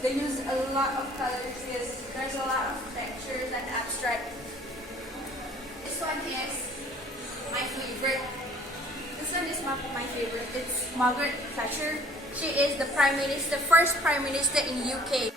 They use a lot of colors because there's a lot of textures and abstract. This one is my favorite. This one is my favorite. It's Margaret Thatcher. She is the first prime minister in UK.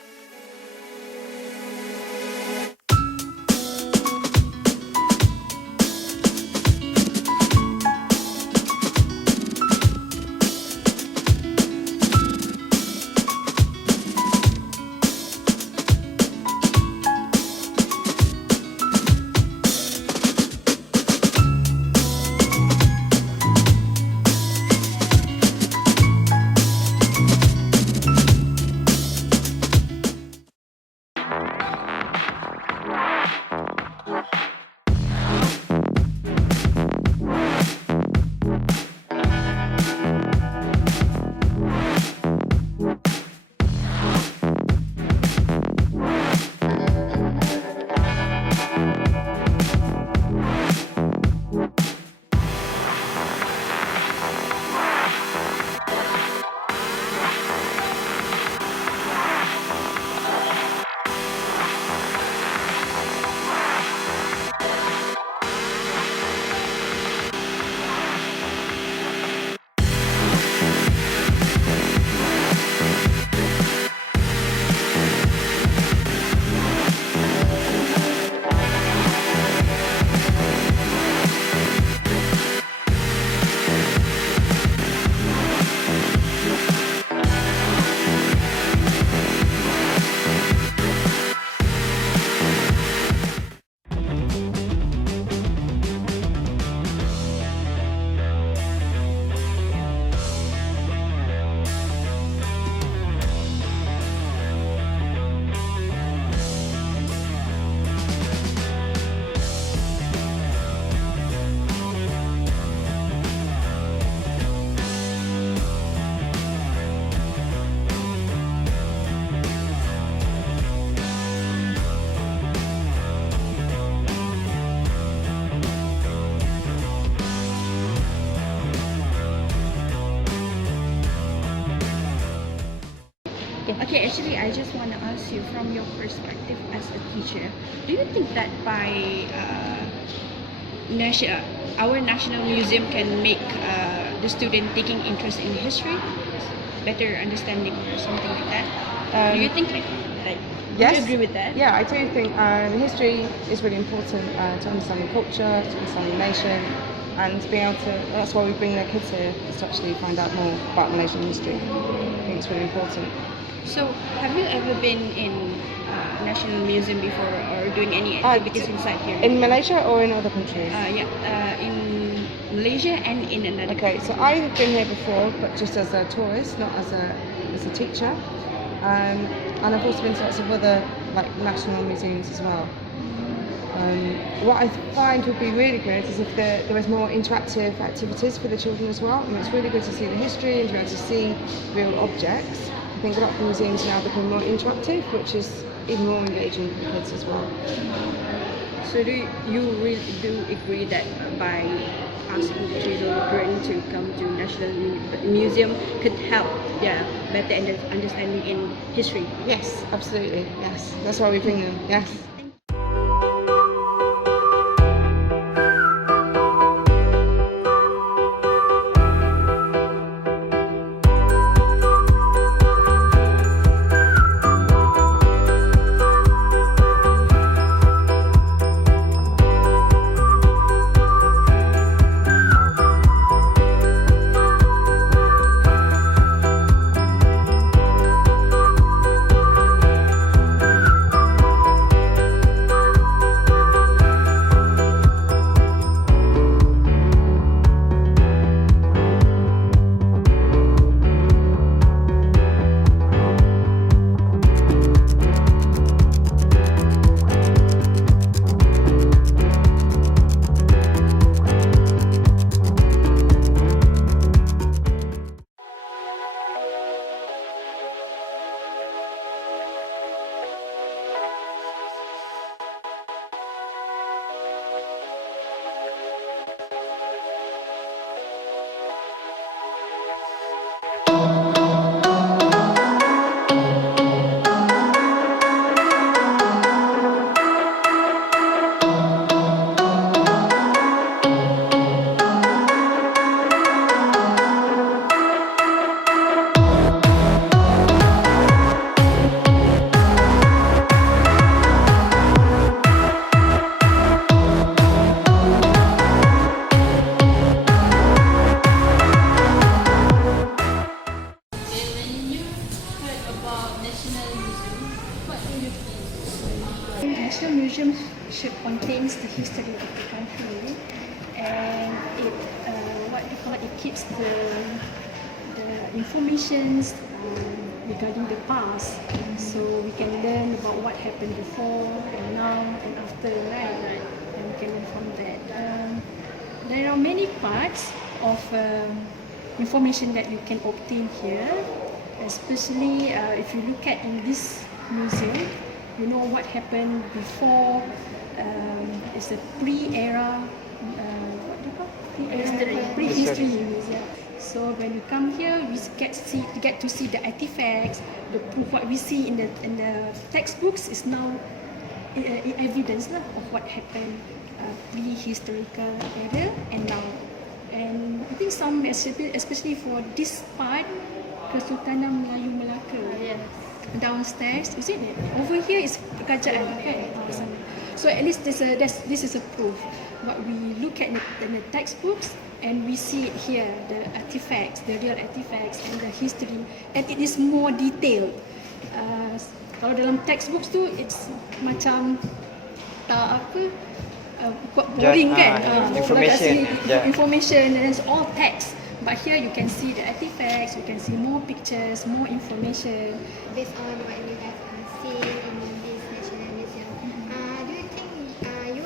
Okay, actually, I just want to ask you from your perspective as a teacher, do you think that by our national museum can make the student taking interest in history, better understanding or something like that? Do you think Yes. do you agree with that? Yeah, I do think history is really important to understanding culture, to understanding the nation, and to be able to. That's why we bring their kids here, is to actually find out more about Malaysian history. I think it's really important. So, have you ever been in National Museum before or doing any activities inside here? In Malaysia or in other countries? In Malaysia and in another. Okay, so I have been here before, but just as a tourist, not as a teacher. And I've also been to lots of other national museums as well. What I find would be really good is if there was more interactive activities for the children as well. I mean, it's really good to see the history and to be able to see real objects. I think a lot of the museums now become more interactive, which is even more engaging for the kids as well. So do you really agree that by asking the children to come to National Museum could help better understanding in history? Yes, absolutely. Yes, that's why we bring them. Yes. National Museum, what do you think? The National Museum should contains the history of the country, and it what you call it, it keeps the informations regarding the past, so we can learn about what happened before and now and after, right? And we can learn from that. There are many parts of information that you can obtain here, especially if you look at in this museum, you know what happened before. It's a pre-era, what do you call? Prehistory museum. So when we come here, we get to see the artifacts, the proof. What we see in the textbooks is now evidence of what happened prehistorical era and now. And I think some, especially for this part, Kesultanan Melayu Melaka. Yes. Downstairs, is it? Over here is kerajaan, kan? So at least this is a proof. What we look at in the textbooks, and we see it here, the artifacts, the real artifacts, and the history, and it is more detailed. Kalau dalam textbooks tu, it's macam tak apa, boring kan? Information, and it's all text. But here you can see the artifacts, you can see more pictures, more information. Based on what you have seen in this National Museum, do you think you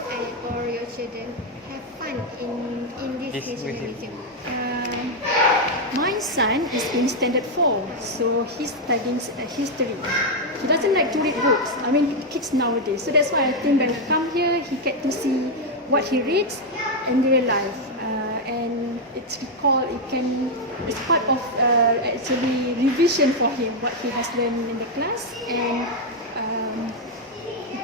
or your children have fun in this National Museum? My son is in standard 4, so he's studying history. He doesn't like to read books. I mean, kids nowadays. So that's why I think when he come here, he get to see what he reads in real life. And it's part of actually revision for him, what he has learned in the class, and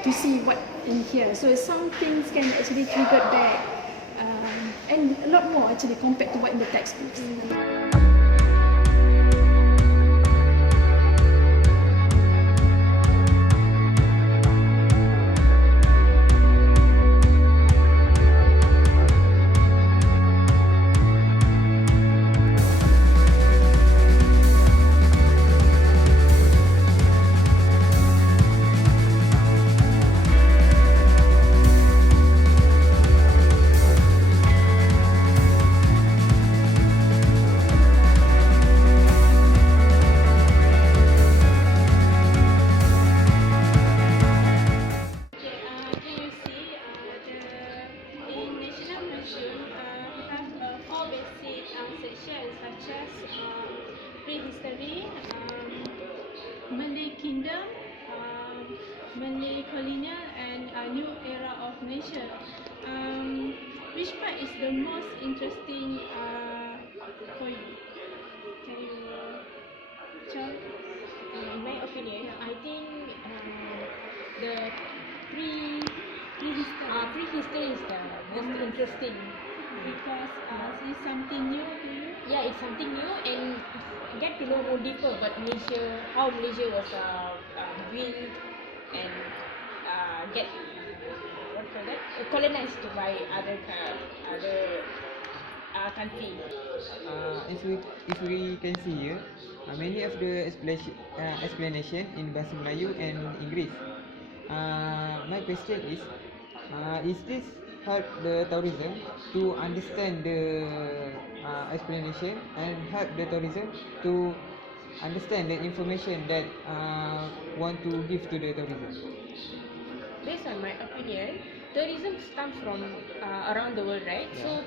to see what in here. So some things can actually trigger back, and a lot more actually compared to what in the textbooks. Prehistory, Malay Kingdom, Malay Colonial, and a new era of nation. Which part is the most interesting for you? Can you tell? In my opinion, I think the prehistory is the most interesting Because it's something new to you. Yeah, it's something new and get to know more deeper about Malaysia, how Malaysia was built and get colonized by other countries. If we can see here, many of the explanation in Bahasa Melayu and English. My question is this help the tourism to understand the explanation and help the tourism to understand the information that want to give to the tourism? Based on my opinion, tourism comes from around the world, right? Yeah. So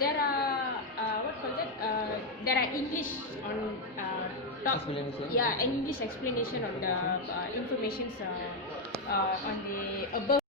there are there are English on top. Explanation. Yeah, English explanation on the information on the above.